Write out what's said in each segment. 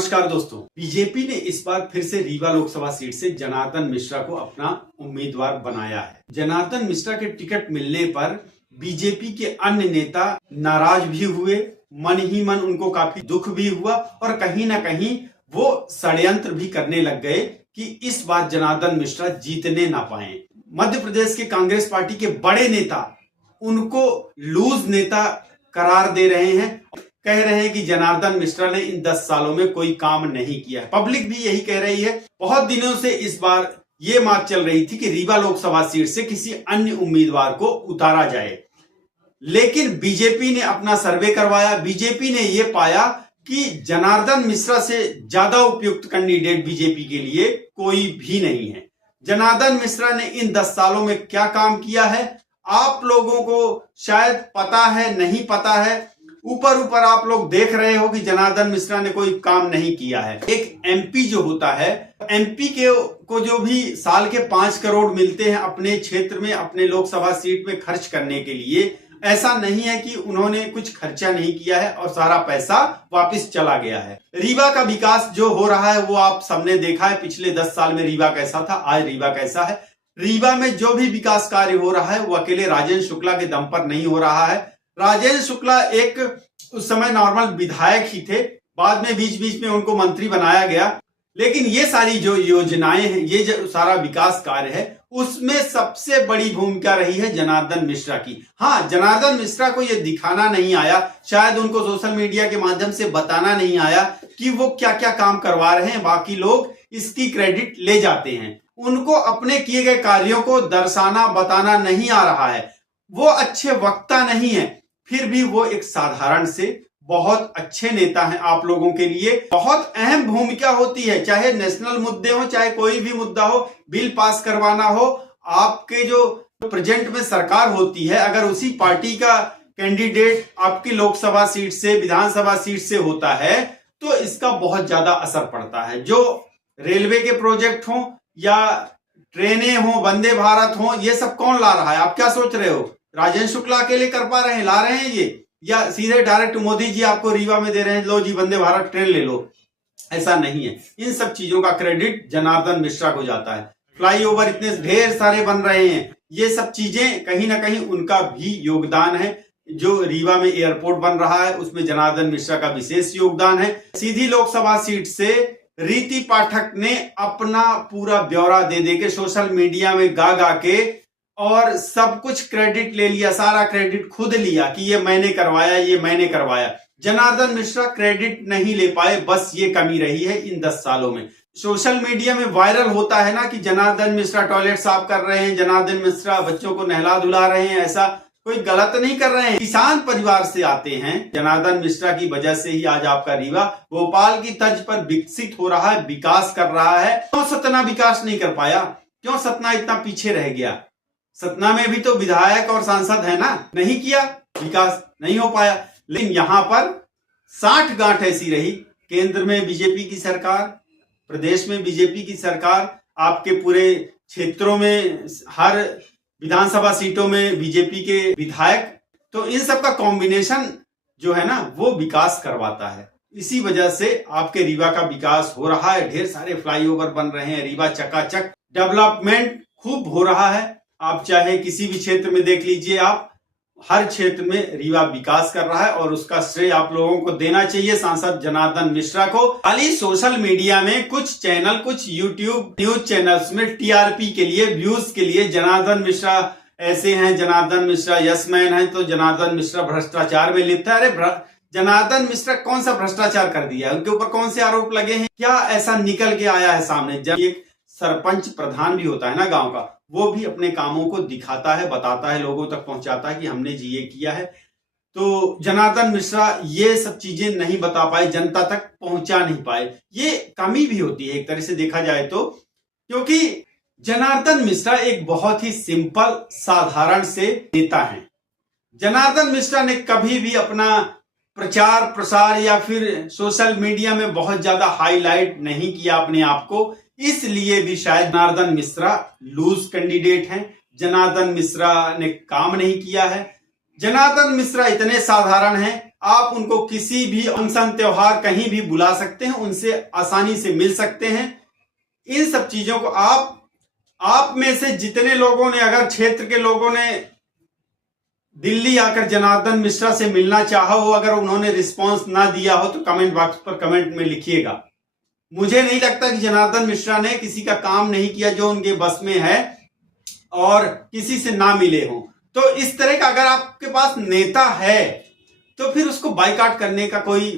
नमस्कार दोस्तों, बीजेपी ने इस बार फिर से रीवा लोकसभा सीट से जनार्दन मिश्रा को अपना उम्मीदवार बनाया है। जनार्दन मिश्रा के टिकट मिलने पर बीजेपी के अन्य नेता नाराज भी हुए, मन ही मन उनको काफी दुख भी हुआ और कहीं ना कहीं वो षड्यंत्र भी करने लग गए कि इस बार जनार्दन मिश्रा जीतने ना पाए। मध्य प्रदेश के कांग्रेस पार्टी के बड़े नेता उनको लूज नेता करार दे रहे हैं, कह रहे हैं कि जनार्दन मिश्रा ने इन 10 सालों में कोई काम नहीं किया। पब्लिक भी यही कह रही है। बहुत दिनों से इस बार ये बात चल रही थी कि रीवा लोकसभा सीट से किसी अन्य उम्मीदवार को उतारा जाए, लेकिन बीजेपी ने अपना सर्वे करवाया। बीजेपी ने ये पाया कि जनार्दन मिश्रा से ज्यादा उपयुक्त कैंडिडेट बीजेपी के लिए कोई भी नहीं है। जनार्दन मिश्रा ने इन 10 सालों में क्या काम किया है आप लोगों को शायद पता है, नहीं पता है। ऊपर ऊपर आप लोग देख रहे हो कि जनार्दन मिश्रा ने कोई काम नहीं किया है। एक एमपी जो होता है, एमपी को जो भी साल के 5 करोड़ मिलते हैं अपने क्षेत्र में, अपने लोकसभा सीट में खर्च करने के लिए, ऐसा नहीं है कि उन्होंने कुछ खर्चा नहीं किया है और सारा पैसा वापस चला गया है। रीवा का विकास जो हो रहा है वो आप सबने देखा है। पिछले 10 साल में रीवा कैसा था, आज रीवा कैसा है। रीवा में जो भी विकास कार्य हो रहा है वो अकेले राजेंद्र शुक्ला के दम पर नहीं हो रहा है। राजेंद्र शुक्ला एक उस समय नॉर्मल विधायक ही थे, बाद में बीच बीच में उनको मंत्री बनाया गया, लेकिन ये सारी जो योजनाएं हैं, ये जो सारा विकास कार्य है, उसमें सबसे बड़ी भूमिका रही है जनार्दन मिश्रा की। हाँ, जनार्दन मिश्रा को ये दिखाना नहीं आया, शायद उनको सोशल मीडिया के माध्यम से बताना नहीं आया कि वो क्या क्या काम करवा रहे हैं। बाकी लोग इसकी क्रेडिट ले जाते हैं, उनको अपने किए गए कार्यों को दर्शाना बताना नहीं आ रहा है। वो अच्छे वक्ता नहीं है, फिर भी वो एक साधारण से बहुत अच्छे नेता हैं। आप लोगों के लिए बहुत अहम भूमिका होती है, चाहे नेशनल मुद्दे हो, चाहे कोई भी मुद्दा हो, बिल पास करवाना हो। आपके जो प्रेजेंट में सरकार होती है, अगर उसी पार्टी का कैंडिडेट आपकी लोकसभा सीट से, विधानसभा सीट से होता है तो इसका बहुत ज्यादा असर पड़ता है। जो रेलवे के प्रोजेक्ट हो या ट्रेनें हो, वंदे भारत हो, ये सब कौन ला रहा है? आप क्या सोच रहे हो राजेंद्र शुक्ला अकेले कर पा रहे हैं, ला रहे हैं ये, या सीधे डायरेक्ट मोदी जी आपको रीवा में दे रहे हैं, लो जी वंदे भारत ट्रेन ले लो? ऐसा नहीं है। इन सब चीजों का क्रेडिट जनार्दन मिश्रा को जाता है। फ्लाईओवर इतने ढेर सारे बन रहे हैं, ये सब चीजें कहीं ना कहीं उनका भी योगदान है। जो रीवा में एयरपोर्ट बन रहा है उसमें जनार्दन मिश्रा का विशेष योगदान है। सीधी लोकसभा सीट से रीति पाठक ने अपना पूरा ब्यौरा दे दे के सोशल मीडिया में गा गा के और सब कुछ क्रेडिट ले लिया, सारा क्रेडिट खुद लिया कि ये मैंने करवाया, ये मैंने करवाया। जनार्दन मिश्रा क्रेडिट नहीं ले पाए, बस ये कमी रही है इन 10 सालों में। सोशल मीडिया में वायरल होता है ना कि जनार्दन मिश्रा टॉयलेट साफ कर रहे हैं, जनार्दन मिश्रा बच्चों को नहला धुला रहे हैं। ऐसा कोई गलत नहीं कर रहे हैं, किसान परिवार से आते हैं। जनार्दन मिश्रा की वजह से ही आज आपका रीवा भोपाल की तर्ज पर विकसित हो रहा है, विकास कर रहा है। क्यों सतना विकास नहीं कर पाया? क्यों सतना इतना पीछे रह गया? सतना में भी तो विधायक और सांसद है ना, नहीं किया, विकास नहीं हो पाया। लेकिन यहां पर 60 गांठ ऐसी रही, केंद्र में बीजेपी की सरकार, प्रदेश में बीजेपी की सरकार, आपके पूरे क्षेत्रों में हर विधानसभा सीटों में बीजेपी के विधायक, तो इन सब का कॉम्बिनेशन जो है ना वो विकास करवाता है। इसी वजह से आपके रीवा का विकास हो रहा है। ढेर सारे फ्लाईओवर बन रहे हैं, रीवा चकाचक, डेवलपमेंट खूब हो रहा है। आप चाहे किसी भी क्षेत्र में देख लीजिए, आप हर क्षेत्र में रीवा विकास कर रहा है और उसका श्रेय आप लोगों को देना चाहिए सांसद जनार्दन मिश्रा को। खाली सोशल मीडिया में कुछ चैनल, कुछ यूट्यूब न्यूज चैनल्स में टीआरपी के लिए, व्यूज के लिए जनार्दन मिश्रा ऐसे हैं, जनार्दन मिश्रा यसमैन है, तो जनार्दन मिश्रा भ्रष्टाचार में लिप्त है। अरे जनार्दन मिश्रा कौन सा भ्रष्टाचार कर दिया? उनके ऊपर कौन से आरोप लगे हैं? क्या ऐसा निकल के आया है सामने? जब एक सरपंच प्रधान भी होता है ना गांव का, वो भी अपने कामों को दिखाता है, बताता है, लोगों तक पहुंचाता है कि हमने जी ये किया है। तो जनार्दन मिश्रा ये सब चीजें नहीं बता पाए, जनता तक पहुंचा नहीं पाए। ये कमी भी होती है एक तरह से देखा जाए तो, क्योंकि जनार्दन मिश्रा एक बहुत ही सिंपल साधारण से नेता हैं। जनार्दन मिश्रा ने कभी भी अपना प्रचार प्रसार या फिर सोशल मीडिया में बहुत ज्यादा हाईलाइट नहीं किया अपने आप को, इसलिए भी शायद जनार्दन मिश्रा लूज कैंडिडेट हैं। जनार्दन मिश्रा ने काम नहीं किया है। जनार्दन मिश्रा इतने साधारण हैं, आप उनको किसी भी फंक्शन त्योहार कहीं भी बुला सकते हैं, उनसे आसानी से मिल सकते हैं। इन सब चीजों को आप में से जितने लोगों ने, अगर क्षेत्र के लोगों ने दिल्ली आकर जनार्दन मिश्रा से मिलना चाहा हो, अगर उन्होंने रिस्पांस ना दिया हो तो कमेंट बॉक्स पर कमेंट में लिखिएगा। मुझे नहीं लगता कि जनार्दन मिश्रा ने किसी का काम नहीं किया जो उनके बस में है और किसी से ना मिले हों। तो इस तरह का अगर आपके पास नेता है तो फिर उसको बाइकआउट करने का कोई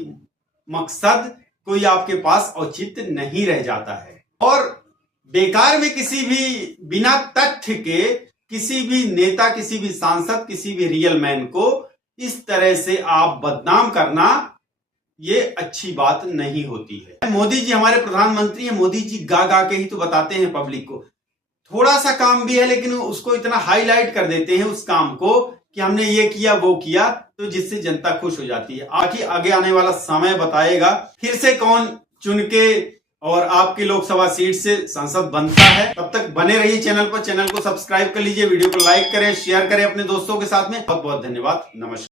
मकसद, कोई आपके पास औचित्य नहीं रह जाता है। और बेकार में किसी भी बिना तथ्य के किसी भी नेता, किसी भी सांसद, किसी भी रियल मैन को इस तरह से आप बदनाम करना, ये अच्छी बात नहीं होती है। मोदी जी हमारे प्रधानमंत्री हैं, मोदी जी गा गा के ही तो बताते हैं पब्लिक को। थोड़ा सा काम भी है लेकिन उसको इतना हाईलाइट कर देते हैं उस काम को कि हमने ये किया वो किया, तो जिससे जनता खुश हो जाती है। आगे आने वाला समय बताएगा फिर से कौन चुन के और आपकी लोकसभा सीट से सांसद बनता है। तब तक बने रहिए चैनल पर, चैनल को सब्सक्राइब कर लीजिए, वीडियो को लाइक करें, शेयर करें अपने दोस्तों के साथ में। बहुत बहुत धन्यवाद, नमस्कार।